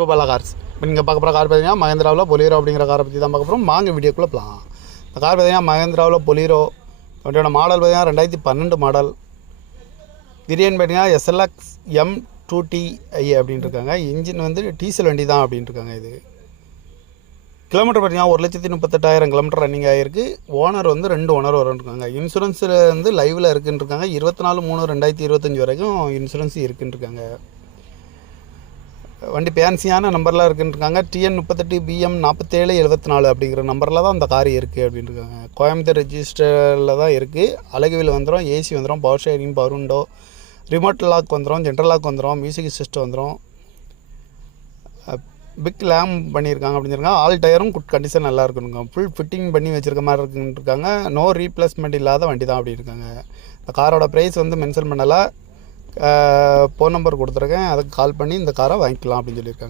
Gopala cars இப்போ நீங்கள் பார்க்க போகிற கார் பார்த்தீங்கன்னா மஹேந்திராவில் பொலீரோ அப்படிங்கிற காரை பற்றி தான் பார்க்க போகிறோம். வாங்க வீடியோக்குள்ளே போகலாம். இந்த கார் பார்த்தீங்கன்னா மஹேந்திராவில் பொலீரோ வண்டியோட மாடல் பார்த்தீங்கன்னா 2012 மாடல். திடீர்னு பார்த்தீங்கன்னா SLX M2TI அப்படின்ட்டு இருக்காங்க. இன்ஜின் வந்து டீசல் வண்டி தான் அப்படின்ட்டு இருக்காங்க. இது கிலோமீட்டர் பார்த்தீங்கன்னா 1,38,000 கிலோமீட்டர் ரன்னிங் ஆகிருக்கு. ஓனர் வந்து 2 ஓனர் வரன்ட்ருக்காங்க. இன்சூரன்ஸில் வந்து லைவில் இருக்குன்னு இருக்காங்க. 24/3/2025 வரைக்கும் இன்சூரன்ஸ் இருக்குன்னு இருக்காங்க. வண்டி ஃபேன்சியான நம்பர்லாம் இருக்குன்னு இருக்காங்க. TN 38 BM 4774 அப்படிங்கிற நம்பரில் தான் அந்த கார் இருக்குது அப்படின்னு இருக்காங்க. கோயம்புத்தூர் ரெஜிஸ்டரில் தான் இருக்குது. அழகுவில் வந்துடும், ஏசி வந்துடும், power steering, power window, remote lock வந்துடும், ஜென்ரல் லாக் வந்துடும், மியூசிக் சிஸ்டம் வந்துடும், பிக் லேம்ப் பண்ணியிருக்காங்க அப்படின்னு இருக்காங்க. ஆல் டயரும் குட் கண்டிஷன் நல்லா இருக்குங்க. ஃபுல் ஃபிட்டிங் பண்ணி வச்சுருக்க மாதிரி இருக்குன்னு இருக்காங்க. நோ ரீப்ளேஸ்மெண்ட் இல்லாத வண்டி தான் அப்படி இருக்காங்க. இந்த காரோட ப்ரைஸ் வந்து மென்ஷன் பண்ணலை. ஃபோன் நம்பர் கொடுத்துருக்கேன், அதுக்கு கால் பண்ணி இந்த காரை வாங்கிக்கலாம் அப்படின்னு சொல்லியிருக்காங்க.